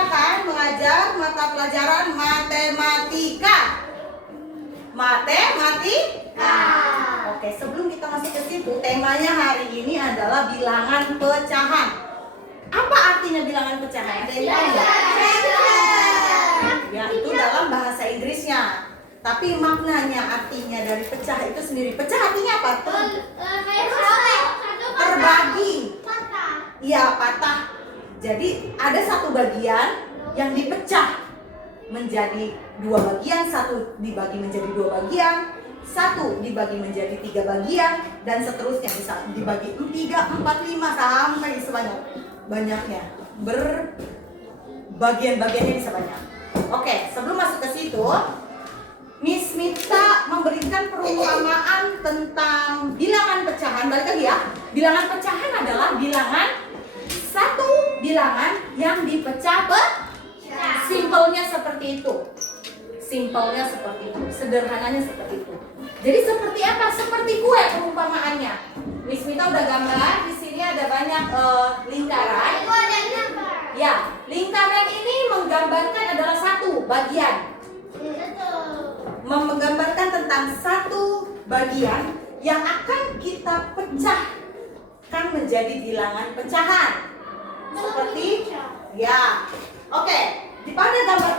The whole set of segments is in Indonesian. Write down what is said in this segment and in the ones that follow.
akan mengajar mata pelajaran matematika. Matematika. Oke, sebelum kita masuk ke situ, temanya hari ini adalah bilangan pecahan. Apa artinya bilangan pecahan? Ada yang tahu ya? Ya, itu dalam bahasa Inggrisnya. Tapi maknanya, artinya dari pecah itu sendiri. Pecah artinya apa? Terbagi. Iya, patah. Jadi ada satu bagian yang dipecah menjadi dua bagian, satu dibagi menjadi dua bagian, satu dibagi menjadi tiga bagian, dan seterusnya bisa dibagi 3, 4, 5 sampai banyaknya. Bagian-bagiannya bisa banyak. Oke, sebelum masuk ke situ, Miss Mita memberikan perumpamaan tentang bilangan pecahan. Balik lagi ya. Bilangan pecahan adalah satu bilangan yang dipecah simpelnya seperti itu. Simpelnya seperti itu, sederhananya seperti itu. Jadi seperti apa? Seperti kue perumpamaannya. Miss Mita udah gambar, di sini ada banyak lingkaran. Ya, lingkaran ini menggambarkan adalah satu bagian. Menggambarkan tentang satu bagian yang akan kita pecahkan menjadi bilangan pecahan. Seperti ya. Oke, pada gambar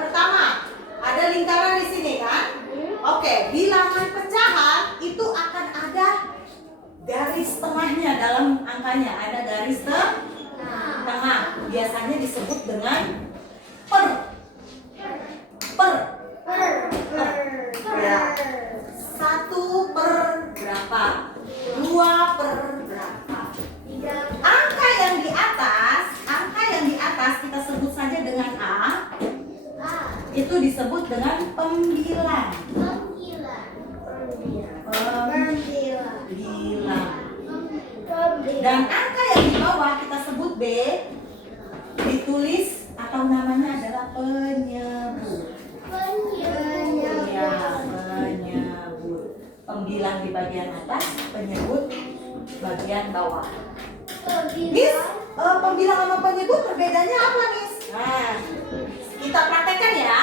pertama ada lingkaran di sini kan? Oke, bilangan pecahan itu akan ada garis tengahnya dalam angkanya, ada garis tengah. Biasanya disebut dengan per. Ya. 1 per berapa? 2 per berapa? Angka yang di atas kita sebut saja dengan A. Itu disebut dengan pembilang. Dan angka yang di bawah kita sebut B, ditulis atau namanya adalah penyebut. Ya, penyebut. Pembilang di bagian atas, penyebut bagian bawah. Miss, pembilang sama penyebut perbedaannya apa, Miss? Nah, kita praktekkan ya.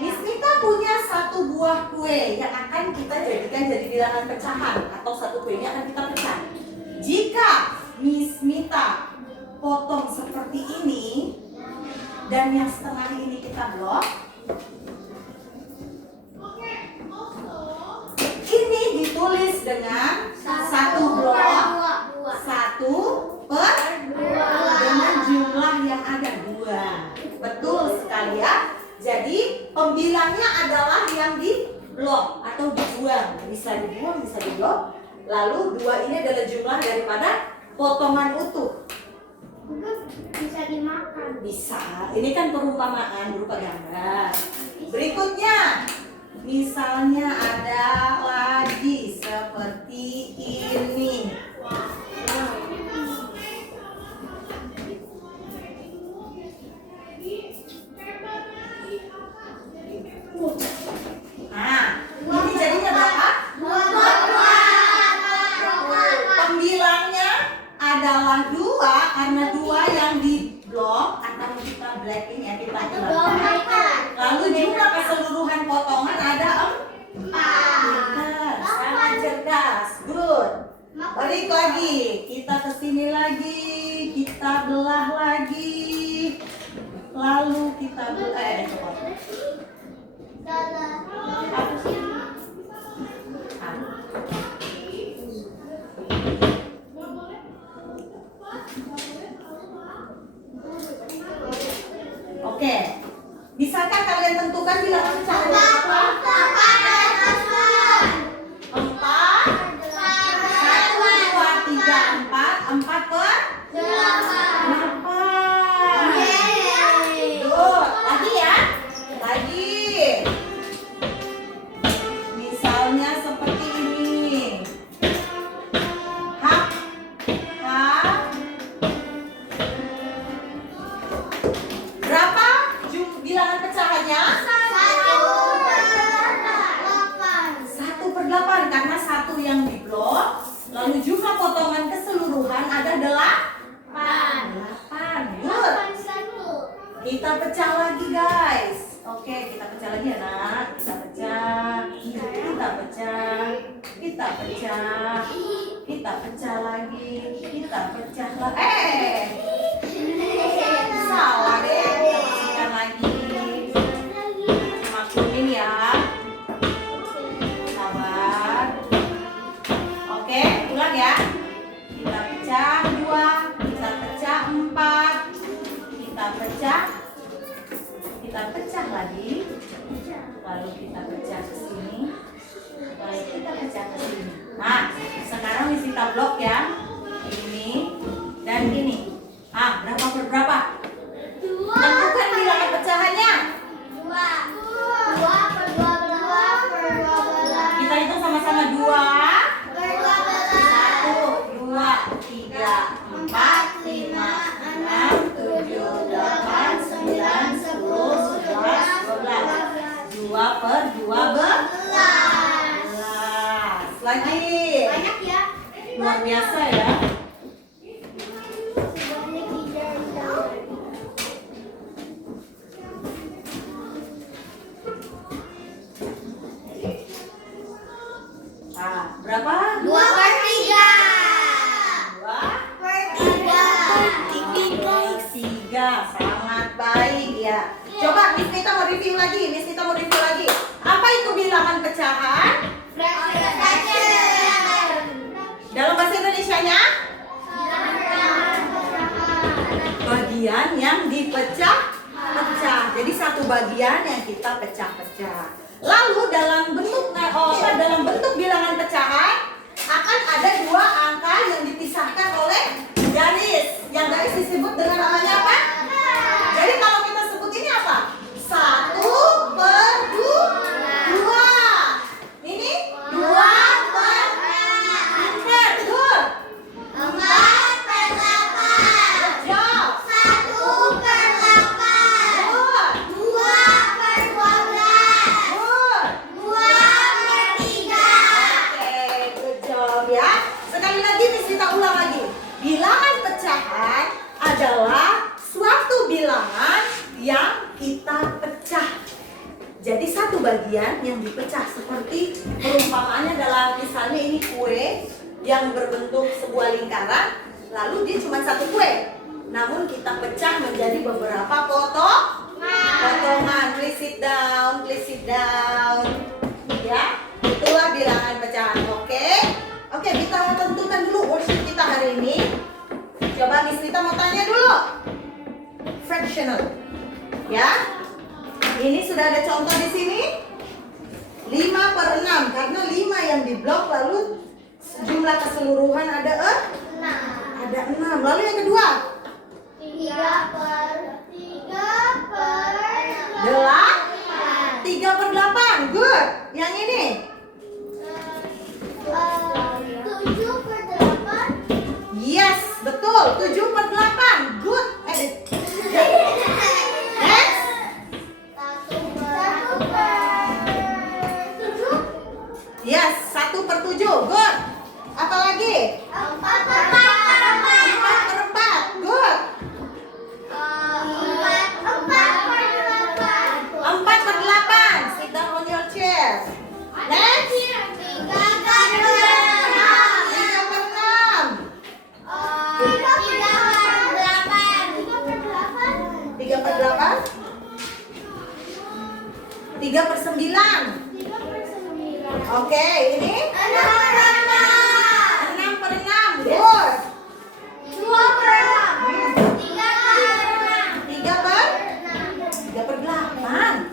Miss Mita punya satu buah kue yang akan kita jadikan jadi bilangan pecahan, atau satu kue ini akan kita pecah. Jika Miss Mita potong seperti ini dan yang setengah ini kita blok, ini ditulis dengan satu blok, 1 per 2 dengan jumlah yang ada 2. Betul sekali ya. Jadi pembilangnya adalah yang di blok atau dibuang. Bisa dibuang, bisa diblok. Lalu 2 ini adalah jumlah daripada potongan utuh. Bisa dimakan. Bisa. Ini kan perumpamaan berupa gambar. Berikutnya, misalnya ada lagi seperti ini. Nah, ini jadinya berapa? 2. Pembilangnya adalah 2 karena 2 yang di blok atau kita blacking ya, kita hilangkan. Lalu jumlah keseluruhan potongan ada 4. Sangat cerdas, good. Balik lagi, kita kesini lagi, kita belah lagi, lalu kita belah. Oke, bisakah kalian tentukan bilangan pecahan berapa? 4, 1, 2, 3, 4 per 8. Good. Lagi ya, lagi. Misalnya seperti ini. Berapa bilangan pecahannya? 1. pecah lagi guys. Oke, kita pecah lagi ya nak. Kita pecah. Kita pecah. Kita pecah. Kita pecah lagi. Kita pecah lagi. Salah deh. Kita bersihkan lagi. Maklumin ya. Sabar. Oke, ulang ya. Kita pecah 2. Kita pecah 4. Kita pecah lagi, lalu kita pecah ke sini, lalu kita pecah ke sini. Nah, sekarang Misita blok ya, ini dan ini. Berapa per berapa? 2. Tentukan bilangan pecahannya. 2 per 12. Kita hitung sama-sama 2. Per 12. 1, 2, 3, 4, 5, 6, 7, 8, 9, 10, 11, 12. 2 per 12. Lagi. Banyak ya. Luar biasa ya. Banyak hijau. Berapa? 2 per 3. 2 Per 3. Sangat baik ya. Coba Miss Nita mau review lagi. Apa itu bilangan pecahan? Dalam bahasa Indonesianya? Bagian yang dipecah-pecah. Jadi satu bagian yang kita pecah-pecah. Lalu dalam bentuk bilangan pecahan akan ada 2 angka yang dipisahkan oleh garis. Yang garis disebut dengan namanya apa? Jadi kalau kita sebut ini apa? 1 per 2. Ini 2 per 4. Good. 4 per 8. Good job. 1 per 8. Good. 2 per 12. Good. 2 per 3. Oke, good job ya. Sekali lagi Miss Rita ulang lagi. Bilangan pecahan adalah suatu bilangan yang kita pecah. Jadi satu bagian yang dipecah, seperti perumpamaannya adalah misalnya ini kue yang berbentuk sebuah lingkaran, lalu dia cuma satu kue. Namun kita pecah menjadi beberapa potongan. Please sit down, Ya, itulah bilangan pecahan. Oke, kita tentukan dulu worksheet kita hari ini. Coba Miss Rita mau tanya dulu. Fractional. Ya. Ini sudah ada contoh di sini. 5 per 6 karena 5 yang diblok, lalu jumlah keseluruhan ada 6. Lalu yang kedua 3 per 3 per 8. Good. Yang ini 7 per 8. yes, betul. 7 per 8. Good. Next. 1 per 7. Yes, 1 per 7. Good. Apa lagi? 4 per 4. 4 per 4. Good. 4 per 8. 4 per 8. Sit down on your chair. Next. 3 per 6. 3 per 6. 3 per 8. 3 per 9. Oke, ini 6 per 6. Good. 3 per 8.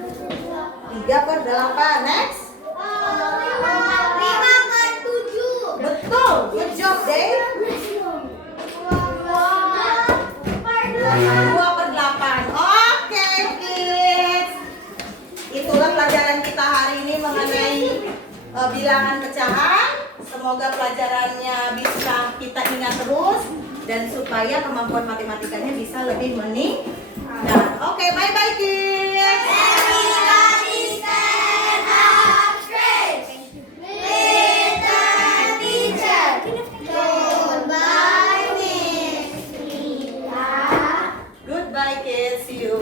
3 per 8. Next. 5 per 7. Betul. Good job, Dave. 2 per 8. Oke, kids. Itulah pelajaran kita hari ini mengenai bilangan pecahan. Semoga pelajarannya bisa kita ingat terus dan supaya kemampuan matematikanya bisa lebih meningkat. Oke, bye-bye, kids. Everybody stand up straight. Little teacher. Goodbye, Miss Rita. Goodbye, kids. See you.